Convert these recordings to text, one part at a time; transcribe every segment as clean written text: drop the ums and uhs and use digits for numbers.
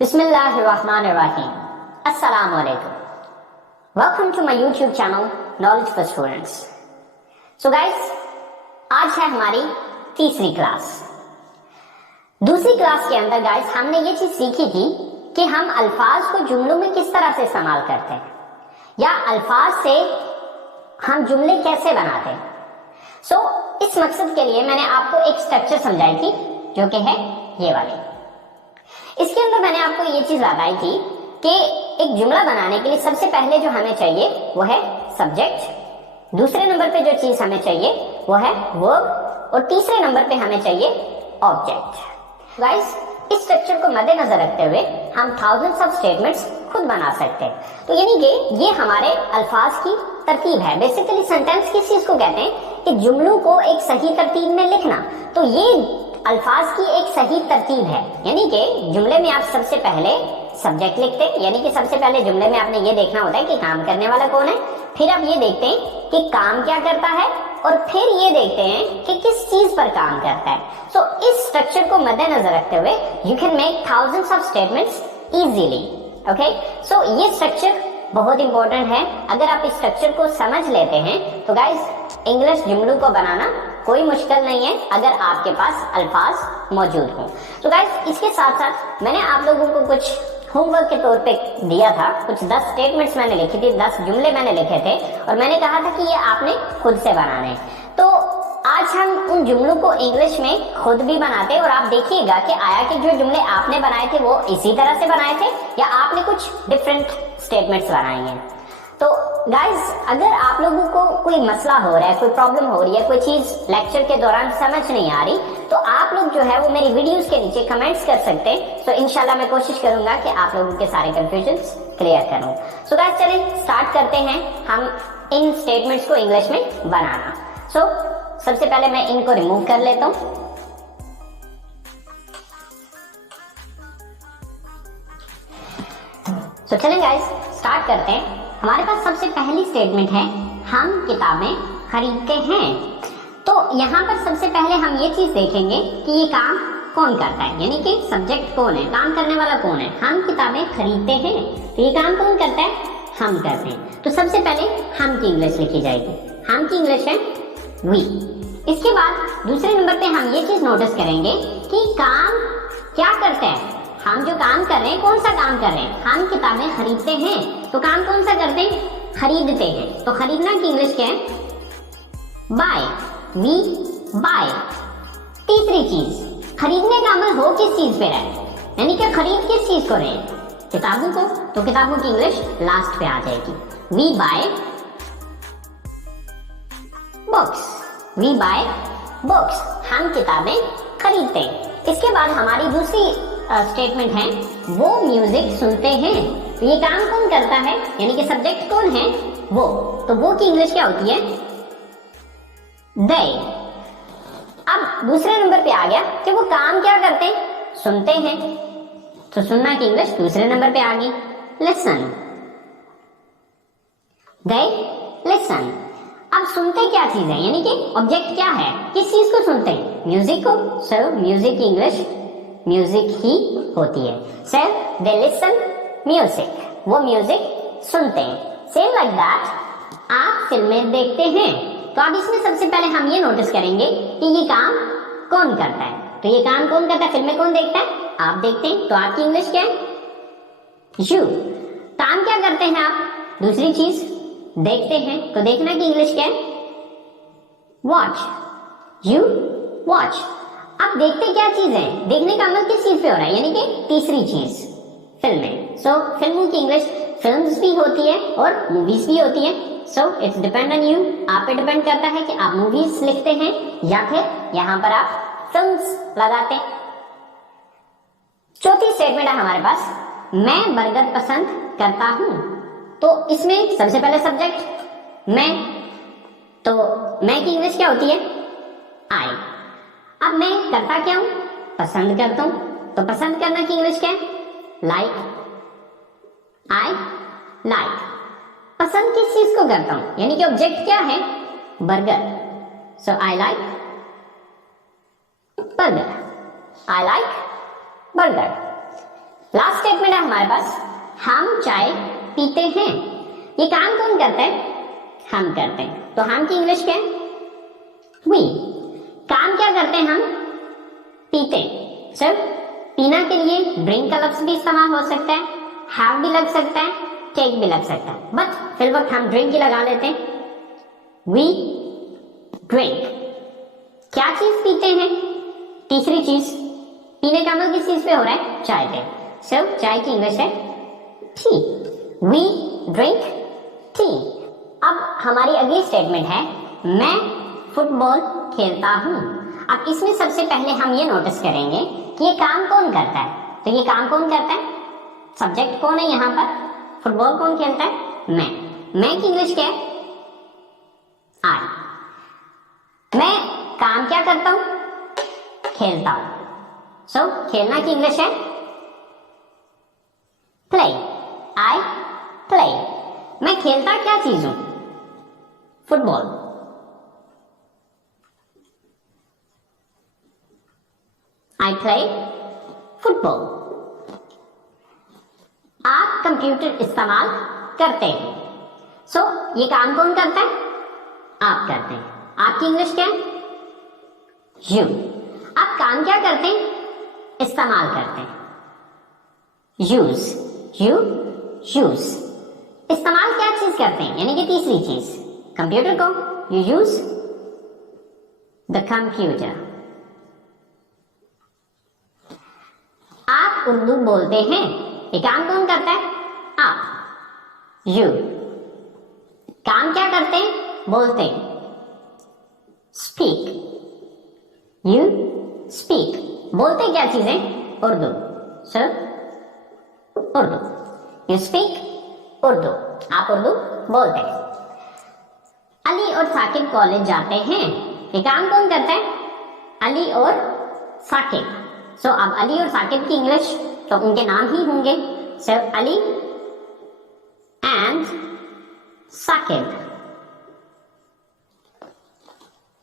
Bismillahirrahmanirrahim. Assalamu alaikum. Welcome to my YouTube channel Knowledge for Students. So guys, आज है हमारी तीसरी class. दूसरी क्लास के अंदर गाइस हमने ये चीज सीखी थी कि हम अल्फाज को जुमलों में किस तरह से इस्तेमाल करते हैं या अल्फाज से हम जुमले कैसे बनाते हैं। सो इस मकसद के लिए मैंने आपको एक स्ट्रक्चर समझाई थी जो कि है ये वाली। इसके अंदर मैंने आपको ये चीज बताई थी कि एक जुमला बनाने के लिए सबसे पहले जो हमें चाहिए वो है सब्जेक्ट, दूसरे नंबर पे जो चीज हमें चाहिए वो है वर्ब और तीसरे नंबर पे हमें चाहिए ऑब्जेक्ट। गाइस, इस स्ट्रक्चर को मद्देनजर रखते हुए हम थाउजेंड्स ऑफ स्टेटमेंट्स खुद बना सकते हैं। तो यानी कि ये हमारे अल्फाज की तरतीब है। बेसिकली सेंटेंस किस चीज को कहते हैं कि जुमलों को एक सही तरतीब में लिखना। तो ये अल्फाज की एक सही तरतीब है, यानी कि जुमले में आप सबसे पहले सब्जेक्ट लिखते हैं, यानी कि सबसे पहले जुमले में आपने ये देखना होता है कि काम करने वाला कौन है, फिर आप ये देखते हैं कि काम क्या करता है और फिर ये देखते हैं कि किस चीज पर काम करता है। सो इस स्ट्रक्चर को मद्देनजर रखते हुए you can make thousands of statements easily. Okay, so ये स्ट्रक्चर बहुत इंपॉर्टेंट है। अगर आप इस स्ट्रक्चर को समझ लेते हैं तो गाइस इंग्लिश जुमलों को बनाना कोई मुश्किल नहीं है अगर आपके पास अल्फाज मौजूद हो। तो गाइस इसके साथ साथ मैंने आप लोगों को कुछ होमवर्क के तौर पे दिया था। कुछ 10 स्टेटमेंट्स मैंने लिखी थी, 10 जुमले मैंने लिखे थे और मैंने कहा था कि ये आपने खुद से बनाने। तो आज हम उन जुमलों को इंग्लिश में खुद भी बनाते हैं और आप देखिएगा कि आया कि जो जुमले आपने बनाए थे वो इसी तरह से बनाए थे या आपने कुछ डिफरेंट स्टेटमेंट्स बनाए हैं। तो गाइस, अगर आप लोगों को कोई मसला हो रहा है, कोई प्रॉब्लम हो रही है, कोई चीज लेक्चर के दौरान समझ नहीं आ रही, तो आप लोग जो है वो मेरी वीडियोस के नीचे कमेंट्स कर सकते हैं। सो इंशाल्लाह मैं कोशिश करूंगा कि आप लोगों के सारे कंफ्यूजन्स क्लियर करूं। सो गाइस चलिए स्टार्ट करते हैं हम इन स्टेटमेंट्स को इंग्लिश में बनाना। सो सबसे पहले मैं इनको रिमूव कर लेता हूं। सो चलें गाइस स्टार्ट करते हैं। हमारे पास सबसे पहली स्टेटमेंट है हम किताबें खरीदते हैं। तो यहाँ पर सबसे पहले हम ये चीज देखेंगे कि ये काम कौन करता है, यानी कि सब्जेक्ट कौन है, काम करने वाला कौन है। हम किताबें खरीदते हैं, तो ये काम कौन करता है, हम करते हैं। तो सबसे पहले हम की इंग्लिश लिखी जाएगी। हम की इंग्लिश है वी। इसके बाद दूसरे नंबर पे हम ये चीज नोटिस करेंगे कि काम क्या करता है। हम जो काम कर रहे हैं कौन सा काम कर रहे हैं, हम किताबें खरीदते हैं। तो काम कौन सा करते हैं, खरीदते हैं। तो खरीदना की इंग्लिश क्या है, बाय। We bye. तीसरी चीज, खरीदने का अमल हो किस चीज पे रहा है, यानी कि खरीद किस चीज को रहे हैं, किताबों को। तो किताबों की इंग्लिश लास्ट पे आ जाएगी। We buy books. We buy books, हम किताबें खरीदते हैं। इसके बाद हमारी दूसरी स्टेटमेंट है वो म्यूजिक सुनते हैं। तो ये काम कौन करता है, यानी कि सब्जेक्ट कौन है, वो। तो वो की इंग्लिश क्या होती है, दे। अब दूसरे नंबर पे आ गया कि वो काम क्या करते हैं, सुनते हैं। तो सुनना की इंग्लिश दूसरे नंबर पे आ गई, लिसन। They listen. अब सुनते क्या चीज है, यानी कि ऑब्जेक्ट क्या है, किस चीज को सुनते हैं, म्यूजिक को। सो म्यूजिक की इंग्लिश म्यूजिक ही होती है। सो दे लिसन म्यूजिक, वो म्यूजिक सुनते हैं। सेम लाइक दैट आप फिल्में देखते हैं। तो अब इसमें सबसे पहले हम ये नोटिस करेंगे कि ये काम कौन करता है। तो ये काम कौन करता है, फिल्में कौन देखता है, आप देखते हैं। तो आपकी इंग्लिश क्या है, यू। काम क्या करते हैं आप, दूसरी चीज देखते हैं। तो देखना की इंग्लिश क्या है, वॉच। You watch. अब देखते क्या चीज है, देखने का अमल किस चीज पे हो रहा है, यानी कि तीसरी चीज फिल्में। सो फिल्मों की इंग्लिश फिल्म्स भी होती है और मूवीज भी होती है। So it's depend on you, आप पे डिपेंड करता है कि आप मूवीज लिखते हैं या फिर यहां पर आप फिल्म्स लगाते हैं। चौथी स्टेटमेंट है हमारे पास, मैं बर्गर पसंद करता हूं। तो इसमें सबसे पहले सब्जेक्ट मैं, तो मैं की इंग्लिश क्या होती है, आई। अब मैं करता क्या हूं, पसंद करता हूं। तो पसंद करना की इंग्लिश क्या है, लाइक। I like. पसंद किस चीज को करता हूं, यानी कि ऑब्जेक्ट क्या है, burger. So I like burger. I like burger. Last statement है हमारे पास, हम चाय पीते हैं। ये काम कौन करता है? हम करते हैं। तो हम की इंग्लिश क्या है? वी। काम क्या करते हैं हम? पीते। सर पीना के लिए ड्रिंक का लफ्ज भी इस्तेमाल हो सकता है, हैव भी लग सकता है, टेक भी लग सकता है, बट फिर वक्त हम ड्रिंक ही लगा लेते हैं। We drink. क्या चीज पीते हैं? तीसरी चीज। पीने का अमल किस चीज पे हो रहा है? चाय पे। सो चाय की इंग्लिश है टी। We drink tea. अब हमारी अगली स्टेटमेंट है, मैं फुटबॉल खेलता हूं। अब इसमें सबसे पहले हम ये नोटिस करेंगे कि ये काम कौन करता है। तो ये काम कौन करता है? सब्जेक्ट कौन है यहां पर? फुटबॉल कौन खेलता है? मैं की इंग्लिश क्या है? आई। मैं काम क्या करता हूं? खेलता हूं। सो खेलना की इंग्लिश है प्ले। I play. मैं खेलता क्या चीज हूं? फुटबॉल। I play football. आप कंप्यूटर इस्तेमाल करते हैं। सो ये काम कौन करता है? आप करते हैं। आपकी इंग्लिश क्या है? यू। आप काम क्या करते हैं? इस्तेमाल करते हैं। यूज। You use. इस्तेमाल क्या चीज करते हैं? यानी कि तीसरी चीज, कंप्यूटर को यू यूज द कंप्यूटर। आप उर्दू बोलते हैं। ये काम कौन करता है? आप। यू। काम क्या करते हैं? बोलते हैं। स्पीक। You speak. बोलते क्या चीजें? Urdu. Sir Urdu. You speak Urdu. आप उर्दू बोलते हैं। अली और साकिब कॉलेज जाते हैं। ये काम कौन करता है? अली और साकिब। सो अब अली और साकिब की इंग्लिश तो उनके नाम ही होंगे, सर अली एंड साकिब।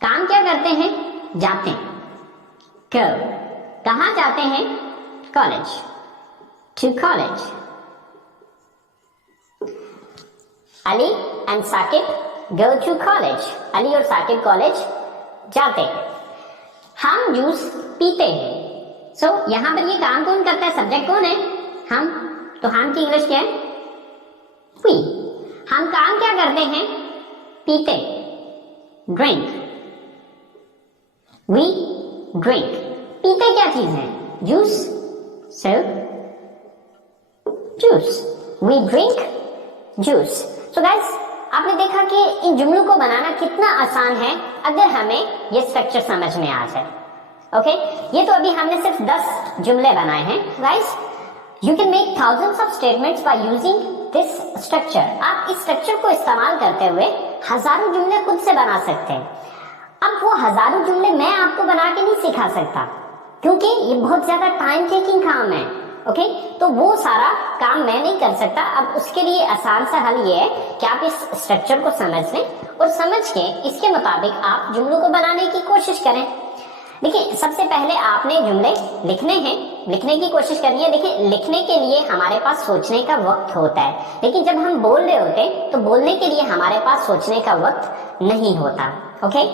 काम क्या करते हैं? जाते हैं। go। कहां जाते हैं? College. to college। Ali and Saqib go to college। Ali और साकिब कॉलेज जाते हैं। हम जूस पीते हैं। सो यहां पर ये काम कौन करता है? सब्जेक्ट कौन है? हम। तो हम की इंग्लिश क्या है? वी। हम काम क्या करते हैं? पीते। ड्रिंक। We drink. पीते क्या चीज है? Juice. So juice. We drink juice. So guys, आपने देखा कि इन जुमलों को बनाना कितना आसान है अगर हमें ये स्ट्रक्चर समझ में आ जाए। ओके, ये तो अभी हमने सिर्फ 10 जुमले बनाए हैं। Guys, you can make thousands of statements by using this structure। आप इस स्ट्रक्चर को इस्तेमाल करते हुए हजारों जुमले खुद से बना सकते हैं। अब वो हजारों जुमले मैं आपको बना के नहीं सिखा सकता, क्योंकि ये बहुत ज्यादा टाइम टेकिंग काम है। ओके, तो वो सारा काम मैं नहीं कर सकता। अब उसके लिए आसान सा हल ये है कि आप इस स्ट्रक्चर को समझ लें और समझ के इसके मुताबिक आप जुमलों को बनाने की कोशिश करें। देखिए, सबसे पहले आपने जुमले लिखने हैं, लिखने की कोशिश करनी है। देखिए, लिखने के लिए हमारे पास सोचने का वक्त होता है, लेकिन जब हम बोल रहे होते हैं तो बोलने के लिए हमारे पास सोचने का वक्त नहीं होता। ओके,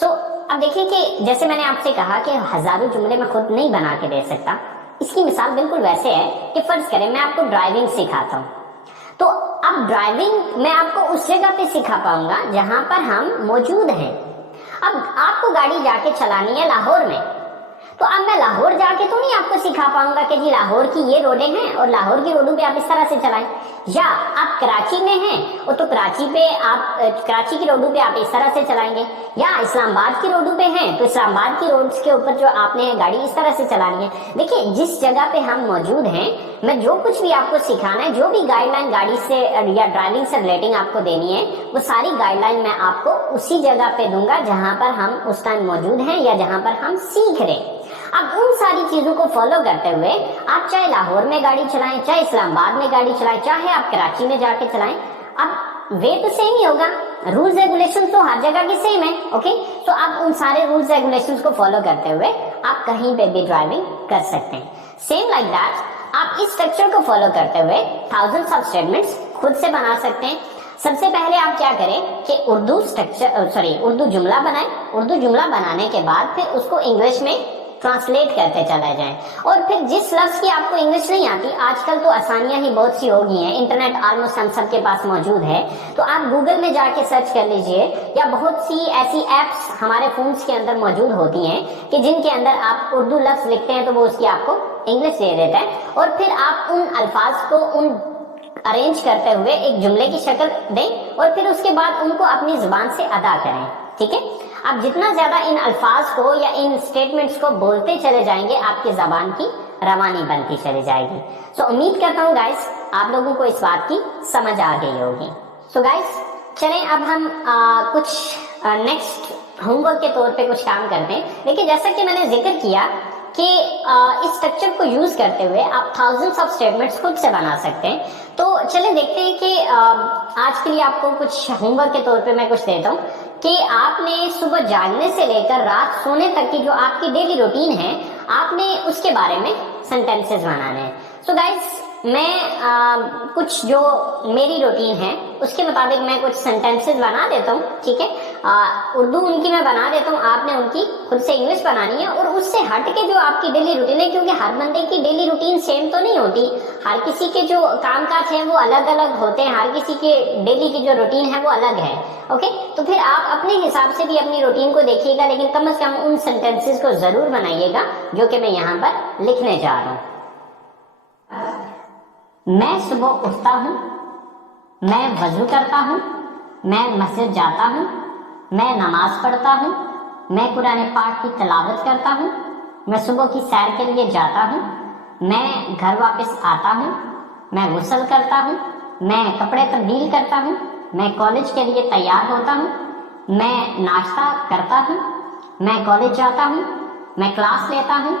सो अब देखिए कि जैसे मैंने आपसे कहा कि हजारों जुमले मैं खुद नहीं बना के दे सकता। इसकी मिसाल बिल्कुल वैसे है कि फर्ज करें मैं आपको ड्राइविंग सिखाता हूँ, तो अब ड्राइविंग मैं आपको उस जगह पे सिखा पाऊंगा जहां पर हम मौजूद हैं। अब आपको गाड़ी जाके चलानी है लाहौर में, तो अब मैं लाहौर जाके तो नहीं आपको सिखा पाऊंगा कि जी लाहौर की ये रोडें हैं और लाहौर की रोडों पे आप इस तरह से चलाएं। या आप कराची में हैं और तो कराची पे आप कराची की रोडों पे आप इस तरह से चलाएंगे, या इस्लामाबाद की रोडों पे हैं तो इस्लामाबाद की रोड्स के ऊपर जो आपने गाड़ी इस तरह से चलानी है। देखिए, जिस जगह पे हम मौजूद हैं, मैं जो कुछ भी आपको सिखाना है, जो भी गाइडलाइन गाड़ी से या ड्राइविंग से रिलेटिंग आपको देनी है, वो सारी गाइडलाइन मैं आपको उसी जगह पे दूंगा जहां पर हम उस टाइम मौजूद हैं या जहां पर हम सीख रहे हैं। अब उन सारी चीजों को फॉलो करते हुए आप चाहे लाहौर में गाड़ी चलाएं, चाहे इस्लामाबाद में गाड़ी चलाएं, चाहे आप कराची में जाके चलाएं, अब वे तो सेम ही होगा। रूल्स रेगुलेशन तो हर जगह की सेम है। ओके, तो आप उन सारे रूल्स रेगुलेशंस को फॉलो करते हुए आप कहीं पे भी ड्राइविंग कर सकते हैं। सेम लाइक दैट, आप इस स्ट्रक्चर को फॉलो करते हुए थाउजेंड्स ऑफ स्टेटमेंट्स खुद से बना सकते हैं। सबसे पहले आप क्या करें कि उर्दू जुमला बनाएं। उर्दू जुमला बनाने के बाद फिर उसको इंग्लिश में ट्रांसलेट करते चले जाएं। और फिर जिस लफ्ज की आपको इंग्लिश नहीं आती, आजकल तो आसानियां ही बहुत सी हो गई हैं, इंटरनेट ऑलमोस्ट हम सबके पास मौजूद है, तो आप गूगल में जाके सर्च कर लीजिए, या बहुत सी ऐसी एप्स हमारे फोन्स के अंदर मौजूद होती हैं कि जिनके अंदर आप उर्दू लफ्ज लिखते हैं तो वो उसकी आपको इंग्लिश दे देता है, और फिर आप उन अल्फाज को अरेंज करते हुए एक जुमले की शक्ल दें और फिर उसके बाद उनको अपनी जुबान से अदा करें। ठीक है, आप जितना ज्यादा इन अल्फाज को या इन स्टेटमेंट्स को बोलते चले जाएंगे, आपकी जबान की रवानी बनती चली जाएगी। सो उम्मीद करता हूँ गाइस आप लोगों को इस बात की समझ आ गई होगी। सो गाइस चलें अब हम कुछ नेक्स्ट होमवर्क के तौर पे कुछ काम करते हैं। देखिए, जैसा कि मैंने जिक्र किया कि इस स्ट्रक्चर को यूज करते हुए आप थाउजेंड्स ऑफ स्टेटमेंट्स खुद से बना सकते हैं। तो चलिए देखते हैं कि आज के लिए आपको कुछ होमवर्क के तौर पे मैं कुछ देता हूँ कि आपने सुबह जागने से लेकर रात सोने तक की जो आपकी डेली रूटीन है, आपने उसके बारे में सेंटेंसेस बनाने हैं। सो गाइस मैं कुछ जो मेरी रूटीन है उसके मुताबिक मैं कुछ सेंटेंसेस बना देता हूँ। ठीक है, उर्दू उनकी मैं बना देता हूँ, आपने उनकी खुद से इंग्लिश बनानी है। और उससे हट के जो आपकी डेली रूटीन है, क्योंकि हर बंदे की डेली रूटीन सेम तो नहीं होती, हर किसी के जो कामकाज है वो अलग अलग होते हैं, हर किसी के डेली की जो रूटीन है वो अलग है। ओके, तो फिर आप अपने हिसाब से भी अपनी रूटीन को देखिएगा, लेकिन कम से कम उन सेंटेंसेस को जरूर बनाइएगा जो कि मैं यहाँ पर लिखने जा रहा हूँ। मैं सुबह उठता हूँ, मैं वजू करता हूँ, मैं मस्जिद जाता हूँ, मैं नमाज पढ़ता हूँ, मैं कुरान पाक की तिलावत करता हूँ, मैं सुबह की सैर के लिए जाता हूँ, मैं घर वापस आता हूँ, मैं गुस्ल करता हूँ, मैं कपड़े तब्दील करता हूँ, मैं कॉलेज के लिए तैयार होता हूँ, मैं नाश्ता करता हूँ, मैं कॉलेज जाता हूँ, मैं क्लास लेता हूँ,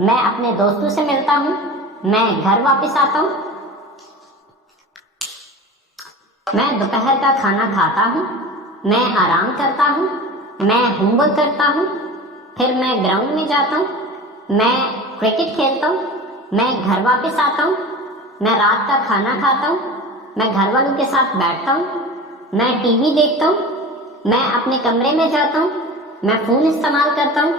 मैं अपने दोस्तों से मिलता हूँ, मैं घर वापस आता हूँ, मैं दोपहर का खाना खाता हूँ, मैं आराम करता हूँ, मैं होमवर्क करता हूँ, फिर मैं ग्राउंड में जाता हूँ, मैं क्रिकेट खेलता हूँ, मैं घर वापस आता हूँ, मैं रात का खाना खाता हूँ, मैं घर वालों के साथ बैठता हूँ, मैं टीवी देखता हूँ, मैं अपने कमरे में जाता हूँ, मैं फोन इस्तेमाल करता हूँ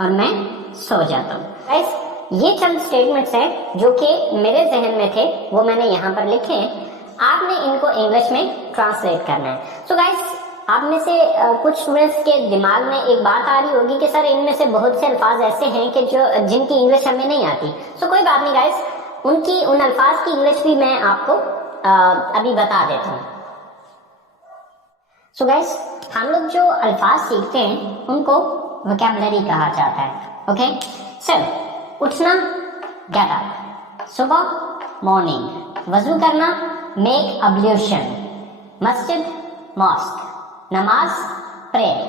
और मैं सो जाता हूँ। गाइस ये चंद स्टेटमेंट्स हैं जो कि मेरे जहन में थे, वो मैंने यहाँ पर लिखे हैं। आपने इनको इंग्लिश में ट्रांसलेट करना है। सो गाइस आप में से कुछ स्टूडेंट्स के दिमाग में एक बात आ रही होगी कि सर इनमें से बहुत से अल्फाज ऐसे हैं कि जिनकी इंग्लिश हमें नहीं आती। सो कोई बात नहीं गाइस, उन अल्फाज की इंग्लिश भी मैं आपको अभी बता देता हूँ। सो गाइस हम लोग जो अल्फाज सीखते हैं उनको वोकैबुलरी कहा जाता है। ओके, सर उठना गेट अप, सुबह मॉर्निंग, वजू करना मेक अब्ल्यूशन, मस्जिद मॉस्क, नमाज प्रेयर,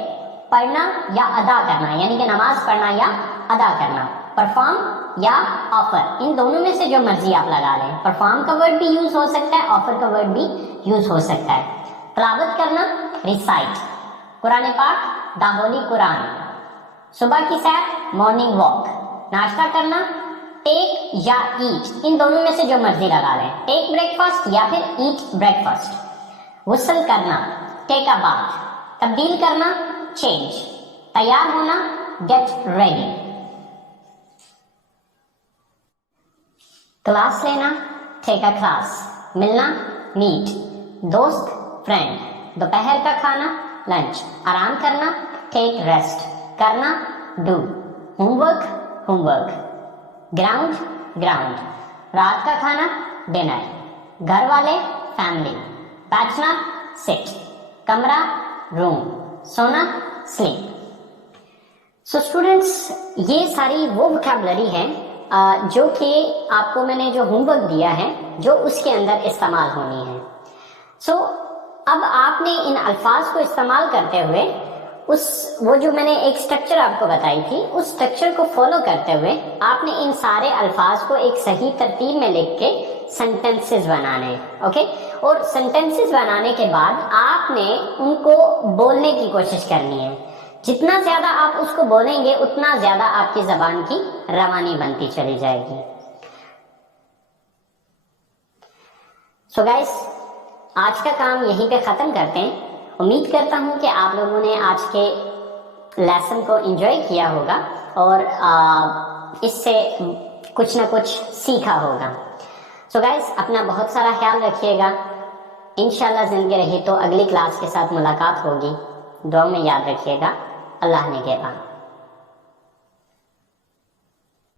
पढ़ना या अदा करना यानी कि नमाज पढ़ना या अदा करना, परफॉर्म या ऑफर, इन दोनों में से जो मर्जी आप लगा लें। परफॉर्म का वर्ड भी यूज हो सकता है, ऑफर का वर्ड भी यूज हो सकता है। तिलावत करना रिसाइट, कुरान पाक द होली कुरान, सुबह की सैर मॉर्निंग वॉक, नाश्ता करना टेक या ईट, इन दोनों में से जो मर्जी लगा लें। टेक ब्रेकफास्ट या फिर ईट ब्रेकफास्ट। गुस्ल करना टेक अ बाथ, तब्दील करना चेंज, तैयार होना गेट रेडी, क्लास लेना टेक अ क्लास, मिलना मीट, दोस्त फ्रेंड, दोपहर का खाना लंच, आराम करना टेक रेस्ट, करना do, homework homework, ground ground, रात का खाना डिनर, घर वाले फैमिली, बैठना सिट, कमरा रूम, सोना स्लीप। सो स्टूडेंट्स ये सारी वो वोकैबुलरी है जो कि आपको मैंने जो होमवर्क दिया है जो उसके अंदर इस्तेमाल होनी है। सो अब आपने इन अल्फाज को इस्तेमाल करते हुए वो जो मैंने एक स्ट्रक्चर आपको बताई थी उस स्ट्रक्चर को फॉलो करते हुए आपने इन सारे अल्फाज को एक सही तरतीब में लिख के सेंटेंसेस बनाने हैं। ओके, और सेंटेंसेस बनाने के बाद आपने उनको बोलने की कोशिश करनी है। जितना ज्यादा आप उसको बोलेंगे उतना ज्यादा आपकी जबान की रवानी बनती चली जाएगी। सो गाइस, आज का काम यहीं पे ख़त्म करते हैं। उम्मीद करता हूँ कि आप लोगों ने आज के लेसन को एंजॉय किया होगा और इससे कुछ ना कुछ सीखा होगा। सो गाइस, अपना बहुत सारा ख्याल रखिएगा। इंशाल्लाह ज़िंदगी रही तो अगली क्लास के साथ मुलाकात होगी। दुआ में याद रखिएगा। अल्लाह ने कहता।